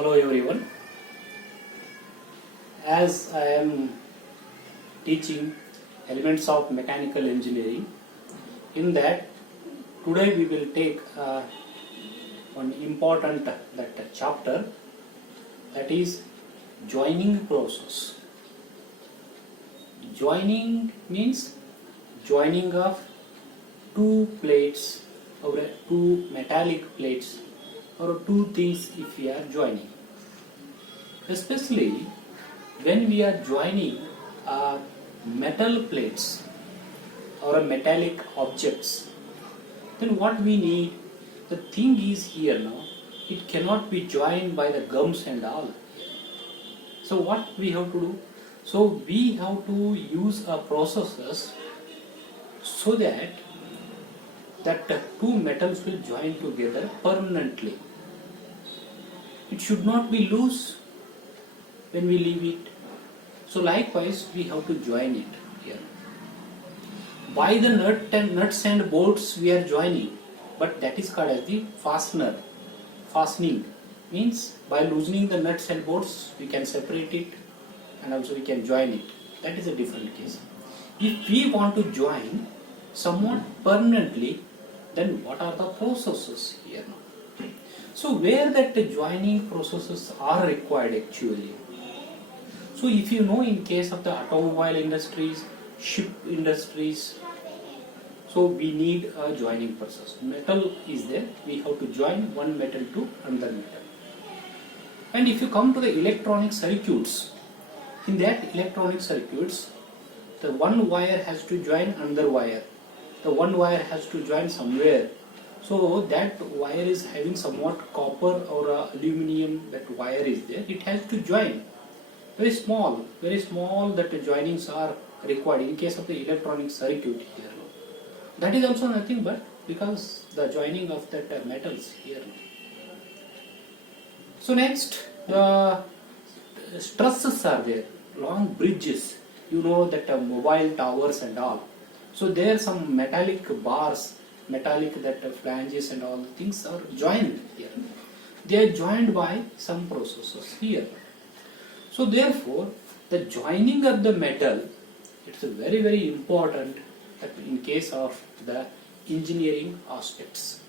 Hello everyone. As I am teaching elements of mechanical engineering, in that today we will take one important chapter, that is joining process. Joining means joining of two plates or two metallic plates or two things if we are joining. Especially when we are joining metal plates or metallic objects, then what we need, the thing is here now, it cannot be joined by the gums and all. So what we have to do? So we have to use a processes so that two metals will join together permanently. It should not be loose when we leave it. So likewise we have to join it here. By the nuts and bolts we are joining, but that is called as the fastening. Means by loosening the nuts and bolts we can separate it and also we can join it. That is a different case. If we want to join somewhat permanently, then what are the processes here now? So where that the joining processes are required actually. So if you know, in case of the automobile industries, ship industries, so we need a joining process. Metal is there, we have to join one metal to another metal. And if you come to the electronic circuits, in that electronic circuits, the one wire has to join another wire. The one wire has to join somewhere. So that wire is having somewhat copper or aluminium, that wire is there, it has to join. Very small that the joinings are required in case of the electronic circuit here. That is also nothing but because the joining of that metals here. So next, the trusses are there, long bridges, you know, that mobile towers and all. So there some metallic bars, metallic that flanges and all things are joined here. They are joined by some processes here. So therefore, the joining of the metal, it's very, very important in case of the engineering aspects.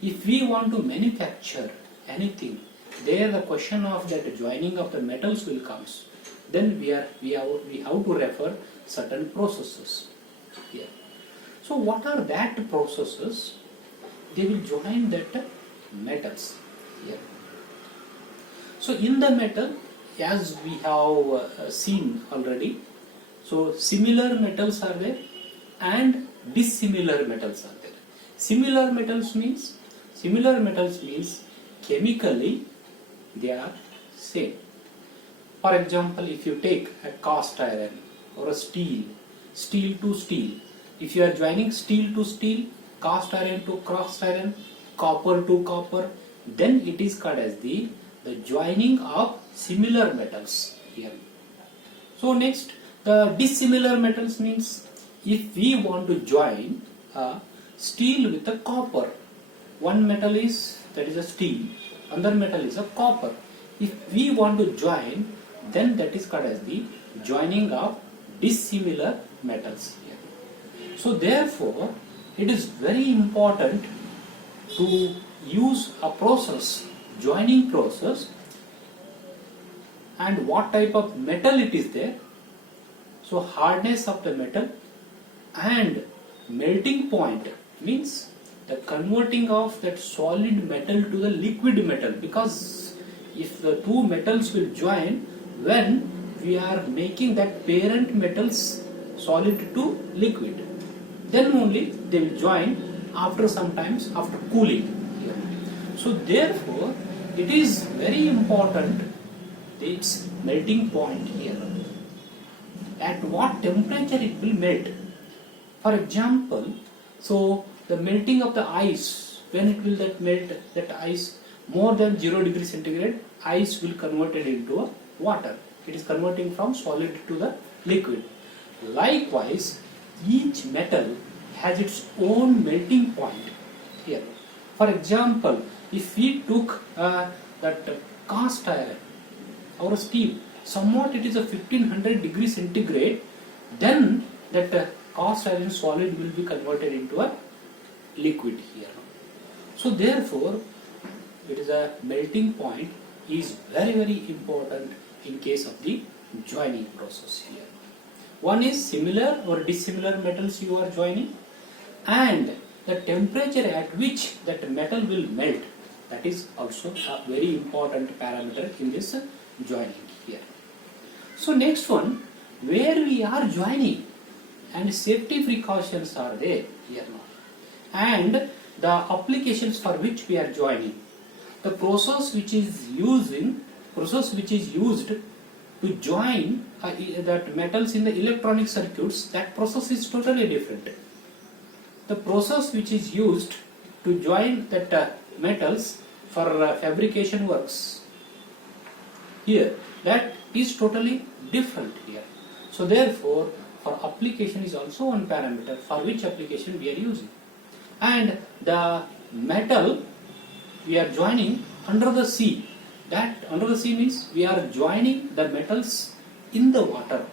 If we want to manufacture anything, there the question of that joining of the metals will comes. Then we have to refer certain processes here. So what are that processes? They will join that metals here. So in the metal, as we have seen already, so similar metals are there and dissimilar metals are there. Similar metals means chemically they are same. For example, if you take a cast iron or a steel to steel, if you are joining steel to steel, cast iron to cast iron, copper to copper, then it is called as the joining of similar metals here. So next, the dissimilar metals means if we want to join steel with a copper, one metal is, that is a steel, another metal is a copper. If we want to join, then that is called as the joining of dissimilar metals here. So therefore, it is very important to use a process, joining process, and what type of metal it is there. So hardness of the metal and melting point means the converting of that solid metal to the liquid metal, because if the two metals will join when we are making that parent metals solid to liquid, then only they will join after some times after cooling here. So therefore it is very important its melting point here. At what temperature it will melt. For example, so the melting of the ice, when it will melt that ice more than 0 degree centigrade, ice will convert it into a water. It is converting from solid to the liquid. Likewise, each metal has its own melting point here. For example, if we took that cast iron or a steel, somewhat it is a 1500 degrees centigrade, then that cast iron solid will be converted into a liquid here. So therefore, it is a melting point is very important in case of the joining process here. One is similar or dissimilar metals you are joining, and the temperature at which that metal will melt, that is also a very important parameter in this joining here. So next one, where we are joining and safety precautions are there here now, and the applications for which we are joining. The process which is used to join that metals in the electronic circuits, that process is totally different. The process which is used to join that metals for fabrication works here, that is totally different here. So therefore, for application is also one parameter for which application we are using. And the metal we are joining under the sea. That under the sea means we are joining the metals in the water.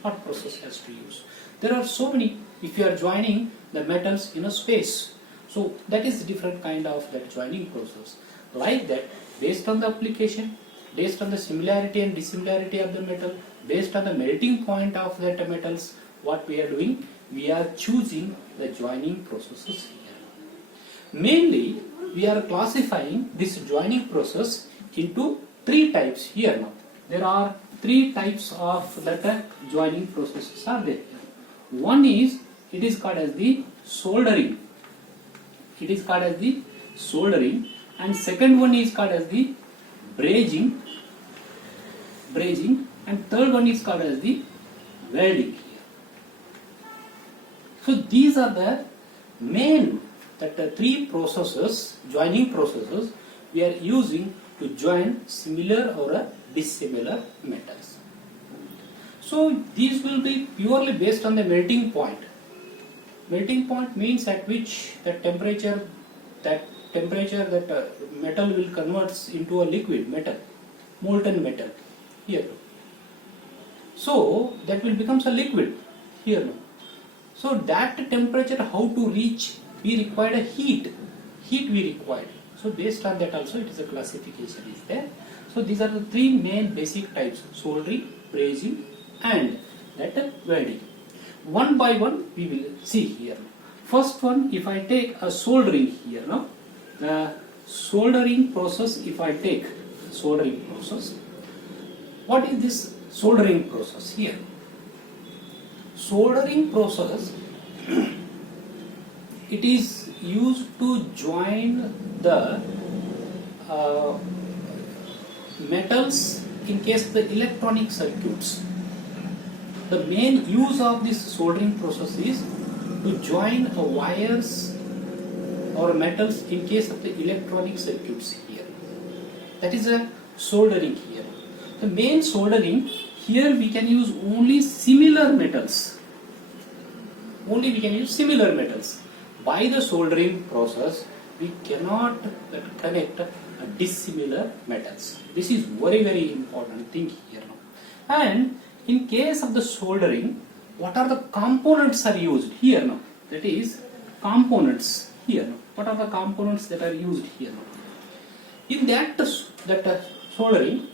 What process has to use? There are so many. If you are joining the metals in a space, so that is different kind of that joining process. Like that, based on the application, based on the similarity and dissimilarity of the metal, based on the melting point of that metals, what we are doing, we are choosing the joining processes here. Mainly, we are classifying this joining process into three types here now. There are three types of that joining processes are there. One is, it is called as the soldering. It is called as the soldering, and second one is called as the brazing, and third one is called as the welding here. So these are the main three processes, joining processes we are using to join similar or dissimilar metals. So these will be purely based on the melting point. Melting point means at which the temperature that metal will convert into a liquid metal, molten metal here. So that will becomes a liquid here. So that temperature, how to reach? We required a heat we required. So based on that also it is a classification is there. So these are the three main basic types: soldering, brazing, and that welding. One by one we will see here. First one, if I take a soldering here now, the soldering process, if I take soldering process, what is this soldering process here? Soldering process, it is used to join the metals in case the electronic circuits. The main use of this soldering process is to join wires or metals in case of the electronic circuits here. That is a soldering here. The main soldering here, we can use only similar metals. Only we can use similar metals. By the soldering process, we cannot connect dissimilar metals. This is very important thing here now. And in case of the soldering, what are the components are used here now? That is components here now. What are the components that are used here now? In that soldering,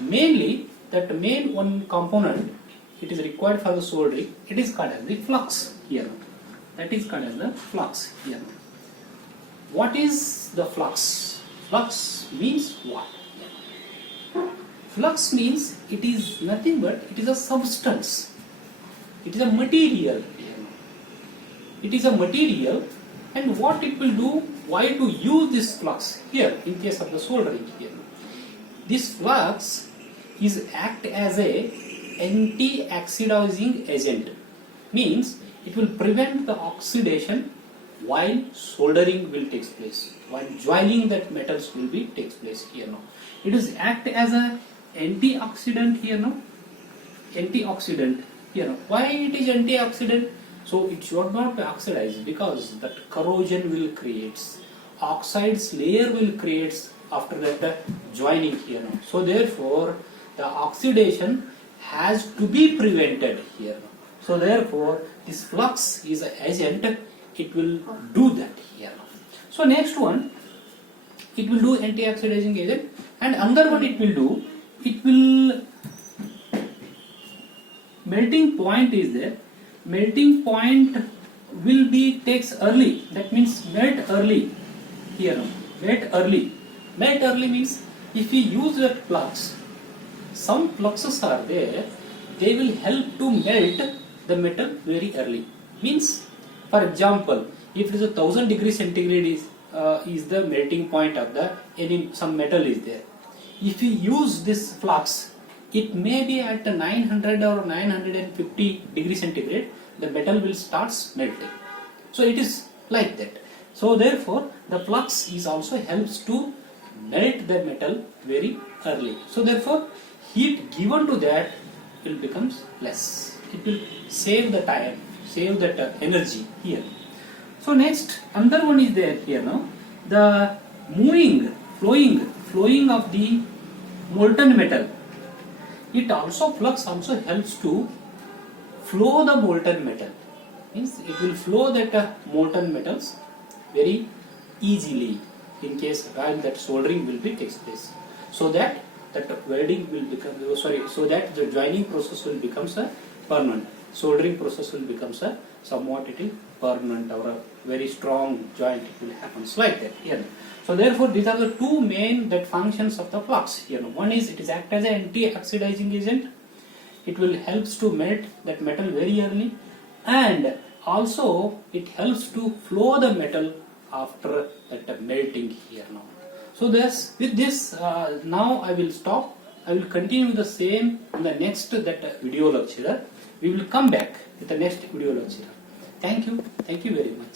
mainly that main one component it is required for the soldering, it is called as the flux here now. That is called as the flux here now. What is the flux? Flux means what? Flux means it is nothing but it is a substance. It is a material. It is a material, and what it will do, why to use this flux here in case of the soldering here. This flux is act as a anti-oxidizing agent. Means it will prevent the oxidation while soldering will take place. While joining that metals will be takes place here now. It is act as a antioxidant here now. Antioxidant here now. Why it is antioxidant? So it should not be oxidized because that corrosion will create. Oxides layer will create after that joining here now. So therefore the oxidation has to be prevented here now. So therefore this flux is an agent, it will do that here now. So next one, it will do anti-oxidizing agent, and another one it will melting point is there. Melting point will be takes early, that means melt early here now. Melt early means if we use that flux, some fluxes are there, they will help to melt the metal very early. Means, for example, if it is 1000 degrees centigrade is the melting point of the some metal is there. If we use this flux, it may be at 900 or 950 degrees centigrade, the metal will start melting. So it is like that. So therefore the flux is also helps to melt the metal very early. So therefore heat given to that will becomes less. It will save the time, save that energy here. So next another one is there here now. The flowing of the molten metal. It also flux also helps to flow the molten metal. Means it will flow that molten metals very easily in case while that soldering will be takes place. So that welding will become so that the joining process will becomes a permanent. Soldering process will becomes a somewhat it is permanent or a very strong joint, it will happens like that here. So therefore these are the two main that functions of the flux here. One is it is act as an anti-oxidizing agent, it will helps to melt that metal very early, and also it helps to flow the metal after that melting here now. So with this now I will stop. I will continue the same in the next that video lecture. We will come back with the next video lecture. Thank you very much.